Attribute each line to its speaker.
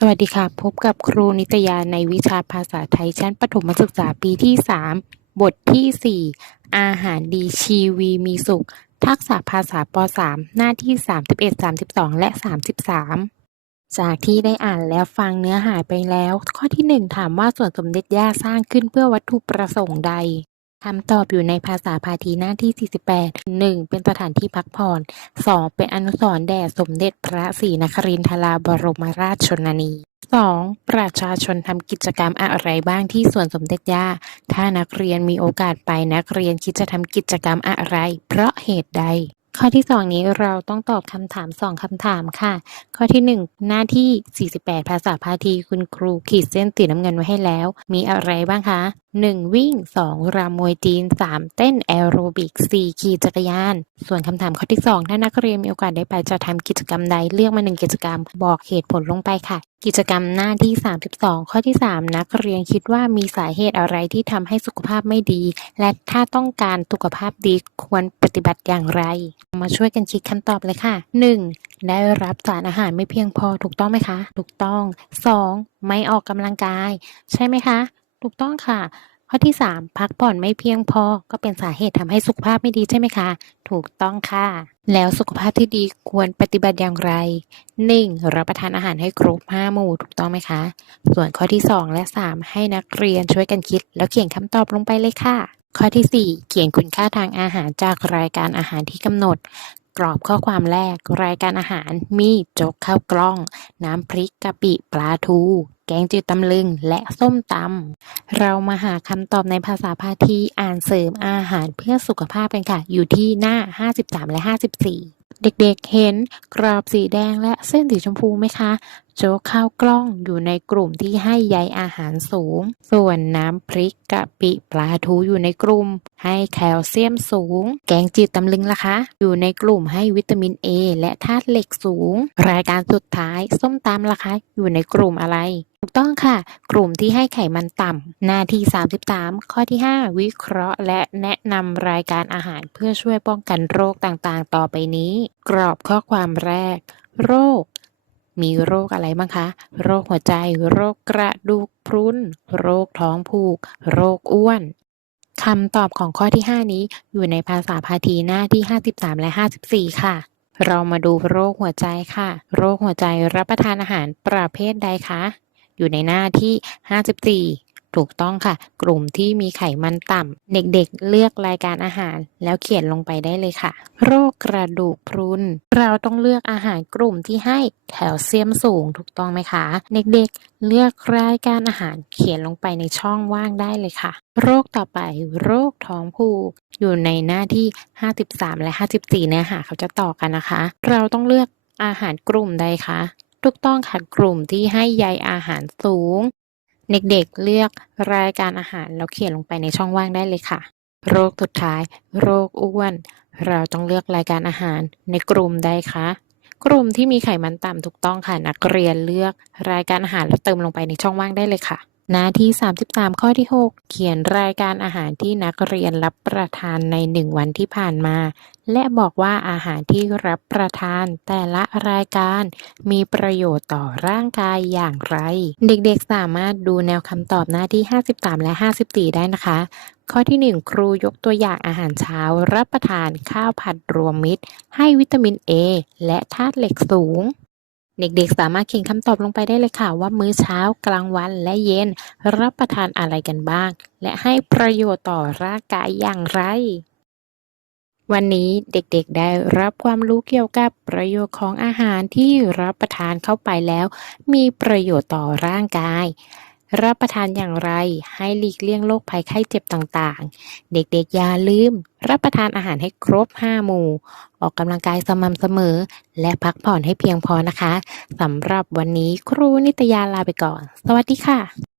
Speaker 1: สวัสดีค่ะ พบกับครูนิตยาในวิชาภาษาไทยชั้นประถมศึกษาปีที่ 3 บทที่ 4 อาหารดีชีวีมีสุข ทักษะภาษาป .3 หน้าที่ 31 32 และ 33 จากที่ได้อ่านและฟังเนื้อหาไปแล้ว ข้อที่ 1 ถามว่าส่วนสมเด็จย่าสร้างขึ้นเพื่อวัตถุประสงค์ใด คำตอบอยู่ในภาษาพาทีหน้าที่ 48 1. เป็นสถานที่พักผ่อน 2. เป็นอนุสรณ์แด่สมเด็จพระศรีนครินทราบรมราชชนนี 2. ประชาชนทำกิจกรรมอะไรบ้างที่สวนสมเด็จย่า ถ้านักเรียนมีโอกาสไปนักเรียนคิดจะทำกิจกรรมอะไร เพราะเหตุใด ข้อที่ 2 นี้เราต้องตอบคำถาม 2คำถามค่ะ ข้อที่ 1 หน้าที่ 48 ภาษาพาทีคุณครูขีดเส้นสีน้ำเงินไว้ให้แล้ว มีอะไรบ้างคะ 1. วิ่ง 2. รำมวยจีน 3. เต้นแอโรบิก 4. ขี่จักรยาน ส่วนคำถามข้อที่2ถ้านักเรียนมีโอกาสได้ไปจะทำกิจกรรมใดเลือกมาหนึ่งกิจกรรม บอกเหตุผลลงไปค่ะ กิจกรรมหน้าที่ 32 ข้อที่ 3 นักเรียนคิดว่ามีสาเหตุอะไรที่ทำให้สุขภาพไม่ดี และถ้าต้องการสุขภาพดีควรปฏิบัติอย่างไร มาช่วยกันคิดคำตอบเลยค่ะ 1. ได้รับสารอาหารไม่เพียงพอถูกต้องไหมคะ ถูกต้อง 2. ไม่ออกกำลังกาย ใช่ไหมคะ ถูกต้องค่ะ ข้อที่ 3 พักผ่อนไม่เพียงพอ ก็เป็นสาเหตุทำให้สุขภาพไม่ดีใช่ไหมคะ ถูกต้องค่ะ แล้วสุขภาพที่ดีควรปฏิบัติอย่างไร 1. รับประทานอาหารให้ครบ5หมู่ถูกต้องไหมคะ ส่วนข้อที่ 2 และ 3 ให้นักเรียนช่วยกันคิด แล้วเขียนคำตอบลงไปเลยค่ะ ข้อที่ 4 เขียนคุณค่าทางอาหารจากรายการอาหารที่กำหนดกรอบข้อความแรกรายการอาหารมีโจ๊กข้าวกล้อง น้ำพริกกะปิปลาทู แกงจืดตำลึง และส้มตำ เรามาหาคำตอบในภาษาพาทีอ่านเสริมอาหารเพื่อสุขภาพกันค่ะ อยู่ที่หน้า 53 และ 54 เด็ก ๆ เห็นกรอบสีแดงและเส้นสีชมพูไหมคะ โจ๊กข้าวกล้องอยู่ในกลุ่มที่ให้ใยอาหารสูง ส่วนน้ำพริกกะปิปลาทูอยู่ในกลุ่ม ให้แคลเซียมสูง แกงจืดตำลึงล่ะคะ อยู่ในกลุ่มให้วิตามิน A และธาตุเหล็กสูง รายการสุดท้ายส้มตำล่ะคะ อยู่ในกลุ่มอะไรถูกต้องค่ะ กลุ่มที่ให้ไขมันต่ำ หน้าที่ 33 ข้อที่ 5 วิเคราะห์และแนะนำรายการอาหารเพื่อช่วยป้องกันโรคต่างๆ ต่อไปนี้นี้กรอบข้อความแรก โรค มีโรคอะไรบ้างคะ โรคหัวใจ โรคกระดูกพรุนโรคท้องผูก โรคอ้วนคำตอบของข้อที่ 5 นี้อยู่ในภาษาพาทีหน้าที่ 53 และ 54 ค่ะ เรามาดูโรคหัวใจค่ะ โรคหัวใจรับประทานอาหารประเภทใดคะ อยู่ในหน้าที่ 54 ถูกต้องค่ะ กลุ่มที่มีไขมันต่ำ เด็กๆเลือกรายการอาหาร แล้วเขียนลงไปได้เลยค่ะ โรคกระดูกพรุน เราต้องเลือกอาหารกลุ่มที่ให้แคลเซียมสูงถูกต้องไหมคะ เด็กๆ เลือกรายการอาหารเขียนลงไปในช่องว่างได้เลยค่ะ โรคต่อไป โรคท้องผูก อยู่ในหน้าที่ 53 และ 54 เนื้อหาเขาจะต่อกันนะคะ เราต้องเลือกอาหารกลุ่มใดคะถูกต้องค่ะกลุ่มที่ให้ใยอาหารสูง เด็กๆ เลือกรายการอาหารแล้วเขียนลงไปในช่องว่างได้เลยค่ะ โรคสุดท้าย โรคอ้วน เราต้องเลือกรายการอาหารในกลุ่มใดคะ กลุ่มที่มีไขมันต่ำถูกต้องค่ะนักเรียนเลือกรายการอาหารแล้วเติมลงไปในช่องว่างได้เลยค่ะ หน้าที่ 33 ข้อที่ 6 เขียนรายการอาหารที่นักเรียนรับประทานใน 1 วันที่ผ่านมา และบอกว่าอาหารที่รับประทานแต่ละรายการมีประโยชน์ต่อร่างกายอย่างไร เด็กๆสามารถดูแนวคำตอบหน้าที่ 53 และ 54 ได้นะคะ ข้อที่ 1 ครูยกตัวอย่างอาหารเช้า รับประทานข้าวผัดรวมมิตร ให้วิตามิน A และธาตุเหล็กสูง เด็กๆ สามารถเขียนคำตอบลงไปได้เลยค่ะ ว่ามื้อเช้ากลางวันและเย็นรับประทานอะไรกันบ้าง และให้ประโยชน์ต่อร่างกายอย่างไร วันนี้เด็กๆ ได้รับความรู้เกี่ยวกับประโยชน์ของอาหารที่รับประทานเข้าไปแล้ว มีประโยชน์ต่อร่างกาย รับประทานอย่างไร ให้หลีกเลี่ยงโรคภัยไข้เจ็บต่างๆ เด็กๆอย่าลืม รับประทานอาหารให้ครบ 5 หมู่ ออกกำลังกายสม่ำเสมอ และพักผ่อนให้เพียงพอนะคะสำหรับวันนี้ครูนิตยาลาไปก่อน สวัสดีค่ะ